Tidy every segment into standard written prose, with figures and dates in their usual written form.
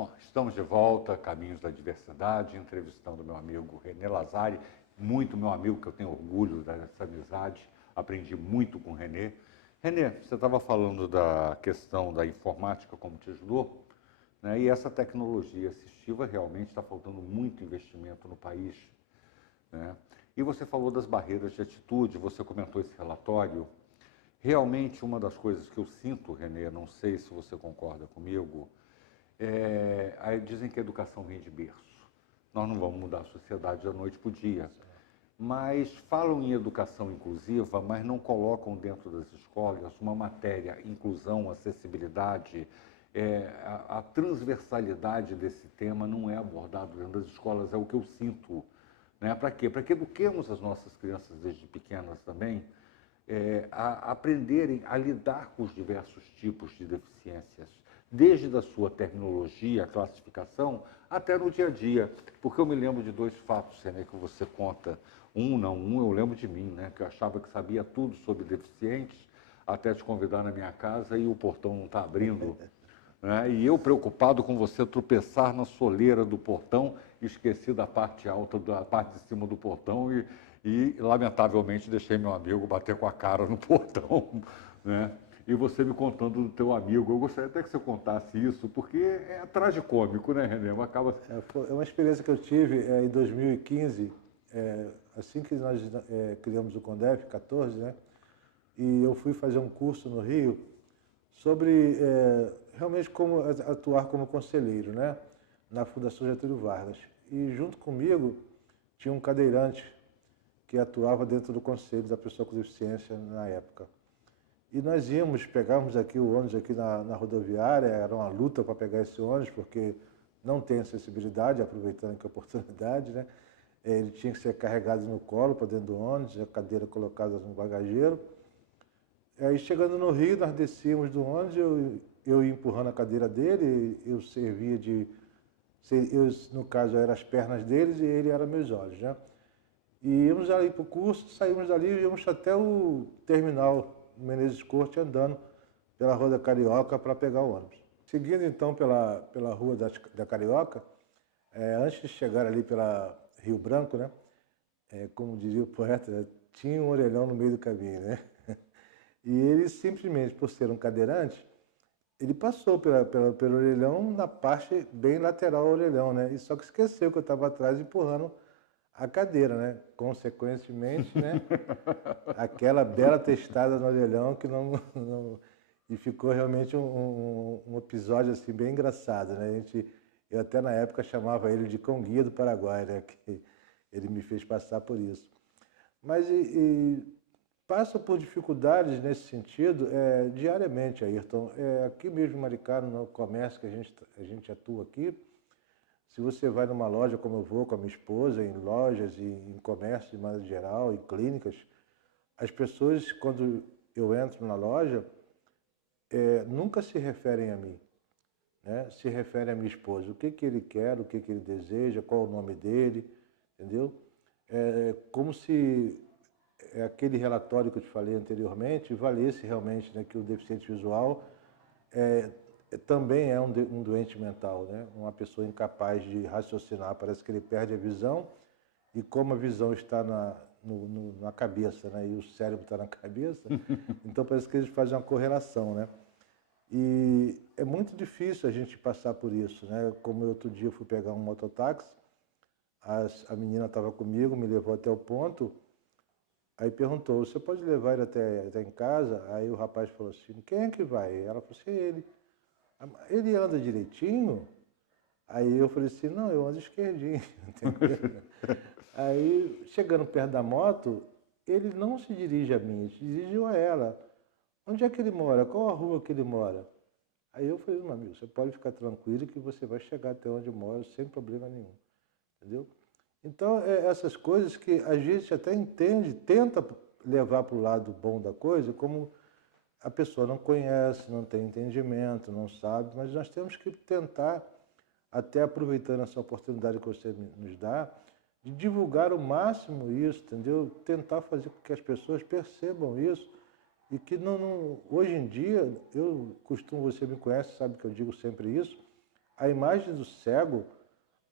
Bom, estamos de volta, Caminhos da Diversidade, entrevistando meu amigo René Lazari, muito meu amigo, que eu tenho orgulho dessa amizade, aprendi muito com o René. René, você estava falando da questão da informática, como te ajudou, né? E essa tecnologia assistiva realmente está faltando muito investimento no país, né? E você falou das barreiras de atitude, você comentou esse relatório. Realmente, uma das coisas que eu sinto, René, não sei se você concorda comigo, aí dizem que a educação vem de berço. Nós não vamos mudar a sociedade da noite para o dia. Mas falam em educação inclusiva, mas não colocam dentro das escolas uma matéria, inclusão, acessibilidade, a transversalidade desse tema não é abordado dentro das escolas, é o que eu sinto. Né? Para quê? Para que eduquemos as nossas crianças desde pequenas também, a aprenderem a lidar com os diversos tipos de deficiências, desde a sua terminologia, classificação, até no dia a dia. Porque eu me lembro de dois fatos, né, que você conta. Um eu lembro de mim, né, que eu achava que sabia tudo sobre deficientes, até te convidar na minha casa e o portão não está abrindo. Né? E eu preocupado com você tropeçar na soleira do portão, esqueci da parte alta, da parte de cima do portão e lamentavelmente deixei meu amigo bater com a cara no portão, né? E você me contando do teu amigo. Eu gostaria até que você contasse isso, porque é tragicômico, né, René? Acaba... É uma experiência que eu tive em 2015, assim que nós criamos o CONDEF, 14, né? E eu fui fazer um curso no Rio sobre realmente como atuar como conselheiro, né? Na Fundação Getúlio Vargas. E junto comigo tinha um cadeirante que atuava dentro do conselho da pessoa com deficiência na época. E nós pegávamos aqui o ônibus aqui na rodoviária, era uma luta para pegar esse ônibus, porque não tem acessibilidade, aproveitando que a oportunidade, né? Ele tinha que ser carregado no colo para dentro do ônibus, a cadeira colocada no bagageiro. Aí chegando no Rio, nós descíamos do ônibus, eu ia empurrando a cadeira dele, eu servia no caso, eram as pernas deles e ele era meus olhos, né? E íamos ali para o curso, saímos dali e íamos até o terminal Menezes Corte andando pela Rua da Carioca para pegar o ônibus. Seguindo então pela Rua da Carioca, antes de chegar ali pela Rio Branco, né? Como diria o poeta, tinha um orelhão no meio do caminho, né? E ele simplesmente, por ser um cadeirante, ele passou pelo orelhão na parte bem lateral ao orelhão, né? E só que esqueceu que eu estava atrás empurrando a cadeira, né? Consequentemente, né? Aquela bela testada no orelhão que e ficou realmente um episódio assim bem engraçado, né? Eu até na época chamava ele de Cão Guia do Paraguai, né? Que ele me fez passar por isso. Mas passo por dificuldades nesse sentido diariamente, Ayrton. Aqui mesmo em Maricá, no comércio que a gente atua aqui, se você vai numa loja, como eu vou com a minha esposa, em lojas e em comércio de maneira geral, em clínicas, as pessoas, quando eu entro na loja, nunca se referem a mim, né? Se referem à minha esposa. O que ele quer, o que ele deseja, qual o nome dele, entendeu? Como se aquele relatório que eu te falei anteriormente valesse realmente, né, que o deficiente visual também é um doente mental, né? Uma pessoa incapaz de raciocinar. Parece que ele perde a visão e como a visão está na cabeça, né? E o cérebro está na cabeça, então parece que eles fazem uma correlação, né? E é muito difícil a gente passar por isso, né? Como outro dia eu fui pegar um mototáxi, a menina estava comigo, me levou até o ponto, aí perguntou, você pode levar ele até em casa? Aí o rapaz falou assim, quem é que vai? Ela falou assim, ele. Ele anda direitinho? Aí eu falei assim, não, eu ando esquerdinho, entendeu? Aí, chegando perto da moto, ele não se dirige a mim, ele se dirigiu a ela. Onde é que ele mora? Qual a rua que ele mora? Aí eu falei, meu amigo, você pode ficar tranquilo que você vai chegar até onde eu moro sem problema nenhum, entendeu? Então, essas coisas que a gente até entende, tenta levar para o lado bom da coisa, como a pessoa não conhece, não tem entendimento, não sabe, mas nós temos que tentar, até aproveitando essa oportunidade que você nos dá, de divulgar o máximo isso, entendeu? Tentar fazer com que as pessoas percebam isso e que hoje em dia, você me conhece, sabe que eu digo sempre isso, A imagem do cego,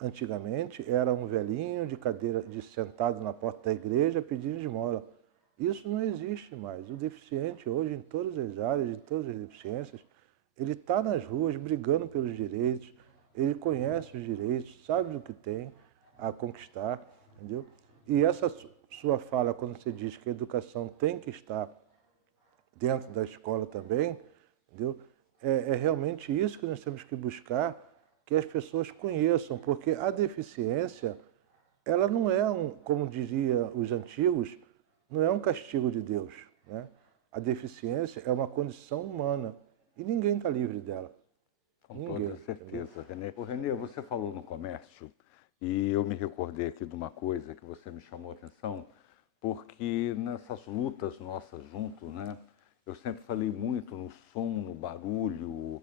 antigamente, era um velhinho de cadeira, sentado na porta da igreja pedindo esmola. Isso não existe mais. O deficiente hoje, em todas as áreas, em todas as deficiências, ele está nas ruas brigando pelos direitos, ele conhece os direitos, sabe o que tem a conquistar, entendeu? E essa sua fala, quando você diz que a educação tem que estar dentro da escola também, entendeu? É realmente isso que nós temos que buscar, que as pessoas conheçam, porque a deficiência, ela não é como diria os antigos, não é um castigo de Deus, né? A deficiência é uma condição humana e ninguém está livre dela. Com Ninguém, toda certeza, Renê. Ô, Renê, você falou no comércio e eu me recordei aqui de uma coisa que você me chamou a atenção, porque nessas lutas nossas juntos, né, eu sempre falei muito no som, no barulho,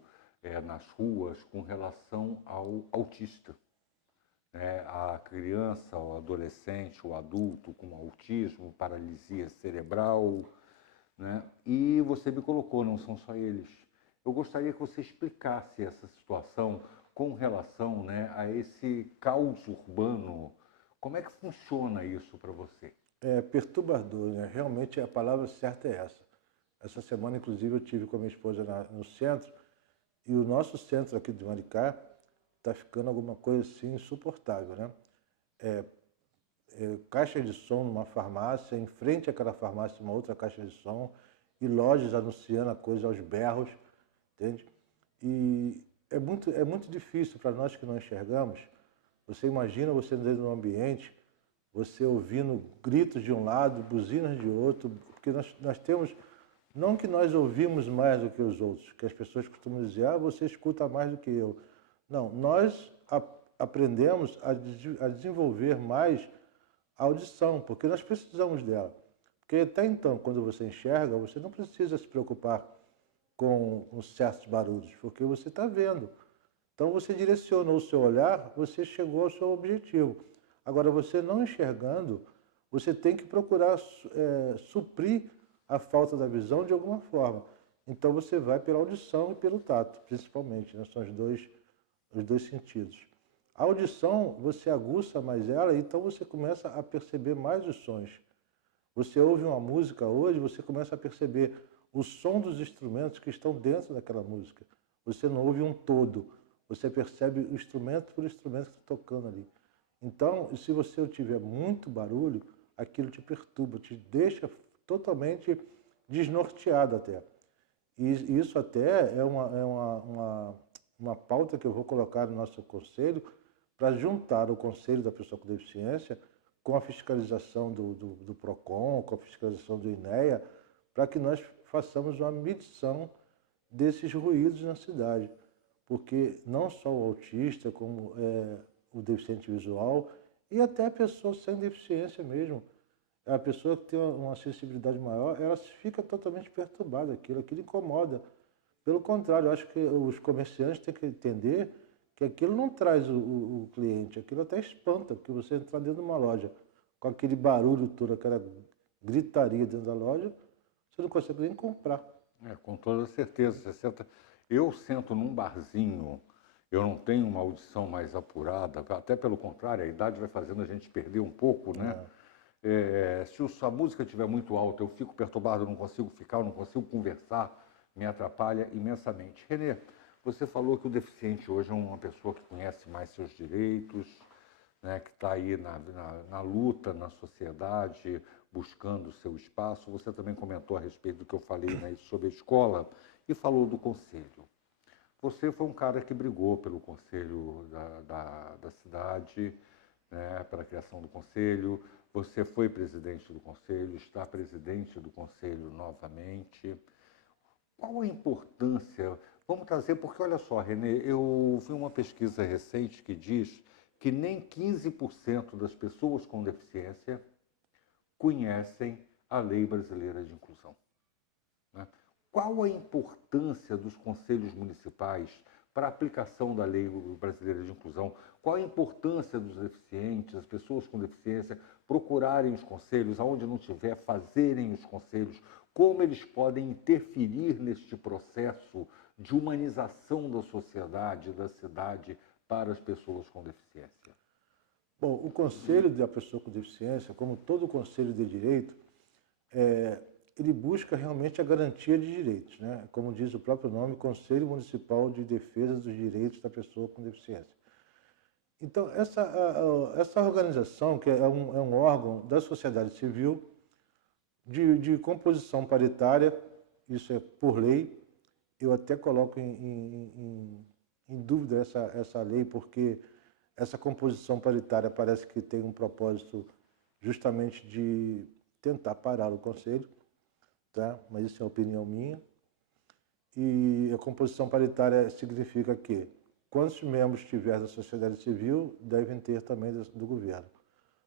nas ruas, com relação ao autista, né, a criança, o adolescente, o adulto com autismo, paralisia cerebral, né? E você me colocou, não são só eles. Eu gostaria que você explicasse essa situação com relação, né, a esse caos urbano. Como é que funciona isso para você? É perturbador, né? Realmente a palavra certa é essa. Essa semana, inclusive, eu tive com a minha esposa no centro e o nosso centro aqui de Maricá está ficando alguma coisa assim insuportável, né? Caixa de som numa farmácia, em frente àquela farmácia uma outra caixa de som e lojas anunciando a coisa aos berros, entende? E é muito difícil para nós que não enxergamos. Você imagina você dentro de um ambiente, você ouvindo gritos de um lado, buzinas de outro, porque nós temos, não que nós ouvimos mais do que os outros, que as pessoas costumam dizer, ah, você escuta mais do que eu. Não, nós aprendemos a desenvolver mais a audição, porque nós precisamos dela. Porque até então, quando você enxerga, você não precisa se preocupar com certos barulhos, porque você está vendo. Então você direcionou o seu olhar, você chegou ao seu objetivo. Agora, você não enxergando, você tem que procurar suprir a falta da visão de alguma forma. Então você vai pela audição e pelo tato, principalmente, né? São os dois sentidos. A audição, você aguça mais ela, então você começa a perceber mais os sons. Você ouve uma música hoje, você começa a perceber o som dos instrumentos que estão dentro daquela música. Você não ouve um todo, você percebe o instrumento por instrumento que está tocando ali. Então, se você tiver muito barulho, aquilo te perturba, te deixa totalmente desnorteado até. E isso até é uma pauta que eu vou colocar no nosso conselho, para juntar o Conselho da Pessoa com Deficiência com a fiscalização do PROCON, com a fiscalização do INEA, para que nós façamos uma medição desses ruídos na cidade. Porque não só o autista, como o deficiente visual e até a pessoa sem deficiência mesmo, a pessoa que tem uma sensibilidade maior, ela fica totalmente perturbada, aquilo incomoda. Pelo contrário, eu acho que os comerciantes têm que entender que aquilo não traz o cliente, aquilo até espanta, porque você entrar dentro de uma loja com aquele barulho todo, aquela gritaria dentro da loja, você não consegue nem comprar. Com toda certeza. Eu sento num barzinho, eu não tenho uma audição mais apurada, até pelo contrário, a idade vai fazendo a gente perder um pouco, né? Se a música estiver muito alta, eu fico perturbado, eu não consigo ficar, eu não consigo conversar, me atrapalha imensamente. Renê, você falou que o deficiente hoje é uma pessoa que conhece mais seus direitos, né, que está aí na luta na sociedade, buscando o seu espaço. Você também comentou a respeito do que eu falei, né, sobre a escola e falou do conselho. Você foi um cara que brigou pelo conselho da cidade, né, pela criação do conselho. Você foi presidente do conselho, está presidente do conselho novamente. Qual a importância? Vamos trazer, porque olha só, Renê, eu vi uma pesquisa recente que diz que nem 15% das pessoas com deficiência conhecem a Lei Brasileira de Inclusão, né? Qual a importância dos conselhos municipais para a aplicação da Lei Brasileira de Inclusão? Qual a importância dos deficientes, as pessoas com deficiência, procurarem os conselhos, aonde não tiver, fazerem os conselhos? como eles podem interferir neste processo de humanização da sociedade, da cidade, para as pessoas com deficiência? Bom, o Conselho da Pessoa com Deficiência, como todo conselho de direito, ele busca realmente a garantia de direitos, né? Como diz o próprio nome, Conselho Municipal de Defesa dos Direitos da Pessoa com Deficiência. Então, essa organização, que é um órgão da sociedade civil, de composição paritária, isso é por lei. Eu até coloco em dúvida essa lei, porque essa composição paritária parece que tem um propósito justamente de tentar parar o Conselho, tá? Mas isso é opinião minha. E a composição paritária significa que quantos membros tiver da sociedade civil, devem ter também do governo.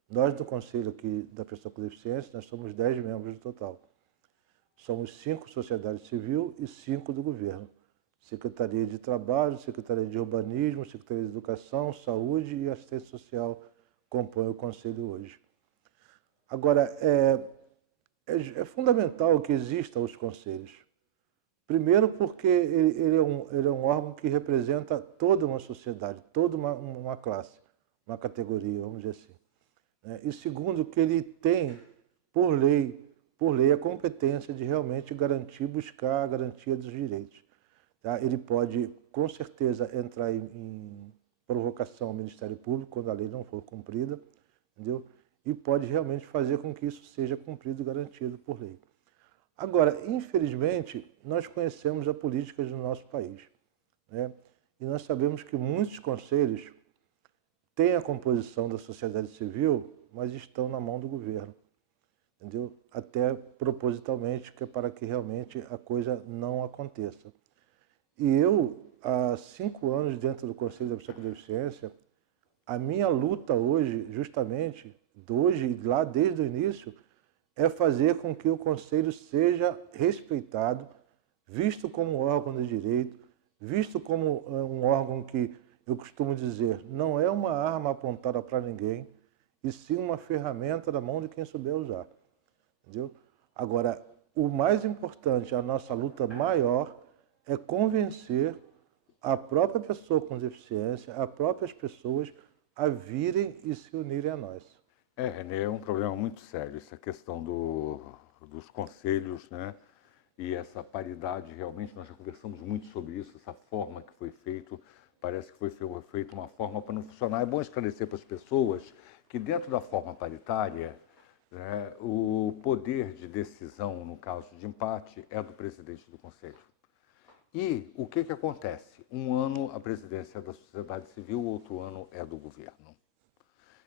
Nós, do Conselho aqui da Pessoa com Deficiência, nós somos 10 membros no total. Somos 5 sociedade civil e 5 do governo. Secretaria de Trabalho, Secretaria de Urbanismo, Secretaria de Educação, Saúde e Assistência Social compõem o Conselho hoje. Agora, é fundamental que existam os conselhos. Primeiro porque ele é um órgão que representa toda uma sociedade, toda uma classe, uma categoria, vamos dizer assim. E segundo, que ele tem, por lei, a competência de realmente buscar a garantia dos direitos. Tá? Ele pode, com certeza, entrar em provocação ao Ministério Público quando a lei não for cumprida, entendeu? E pode realmente fazer com que isso seja cumprido e garantido por lei. Agora, infelizmente, nós conhecemos a política do nosso país, né? E nós sabemos que muitos conselhos têm a composição da sociedade civil, mas estão na mão do governo, entendeu? Até propositalmente, que é para que realmente a coisa não aconteça. E eu, há 5 anos dentro do Conselho da Pessoa com Deficiência, a minha luta hoje, justamente, lá desde o início, é fazer com que o Conselho seja respeitado, visto como órgão de direito, visto como um órgão que, eu costumo dizer, não é uma arma apontada para ninguém, e sim uma ferramenta na mão de quem souber usar. Entendeu? Agora, o mais importante, a nossa luta maior, é convencer a própria pessoa com deficiência, as próprias pessoas, a virem e se unirem a nós. Renê, é um problema muito sério, essa questão dos conselhos, né? E essa paridade, realmente, nós já conversamos muito sobre isso, essa forma que foi feito, parece que foi feita uma forma para não funcionar. É bom esclarecer para as pessoas que dentro da forma paritária, né, o poder de decisão, no caso de empate, é do presidente do Conselho. E o que acontece? Um ano a presidência é da sociedade civil, outro ano é do governo.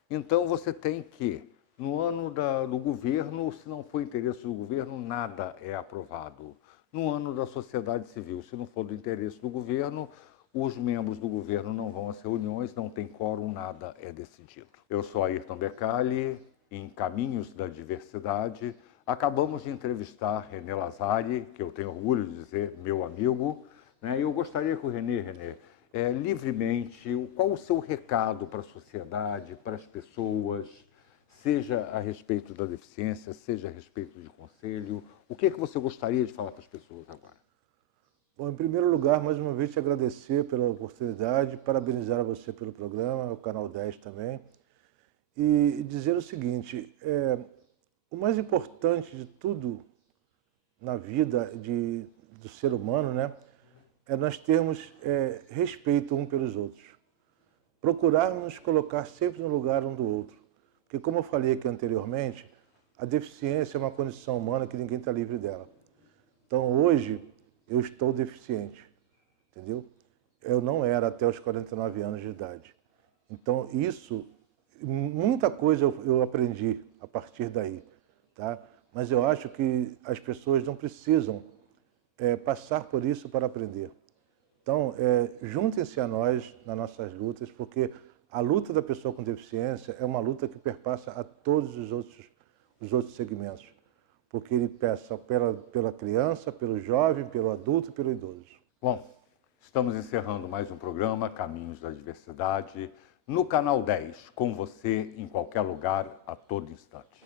Então você tem que, no ano do governo, se não for interesse do governo, nada é aprovado. No ano da sociedade civil, se não for do interesse do governo, os membros do governo não vão às reuniões, não tem quórum, nada é decidido. Eu sou Ayrton Becali, em Caminhos da Diversidade. Acabamos de entrevistar René Lazari, que eu tenho orgulho de dizer meu amigo, né? E eu gostaria que o René, livremente, qual o seu recado para a sociedade, para as pessoas, seja a respeito da deficiência, seja a respeito de conselho, o que você gostaria de falar para as pessoas agora? Bom, em primeiro lugar, mais uma vez te agradecer pela oportunidade, parabenizar você pelo programa, o Canal 10 também, e dizer o seguinte, o mais importante de tudo na vida do ser humano, né, é nós termos respeito um pelos outros. Procurarmos nos colocar sempre no lugar um do outro. Porque, como eu falei aqui anteriormente, a deficiência é uma condição humana que ninguém está livre dela. Então, hoje, eu estou deficiente, entendeu? Eu não era até os 49 anos de idade. Então, muita coisa eu aprendi a partir daí, tá? Mas eu acho que as pessoas não precisam passar por isso para aprender. Então, juntem-se a nós nas nossas lutas, porque a luta da pessoa com deficiência é uma luta que perpassa a todos os outros segmentos, porque ele passa pela criança, pelo jovem, pelo adulto e pelo idoso. Bom, estamos encerrando mais um programa, Caminhos da Diversidade, no Canal 10, com você em qualquer lugar, a todo instante.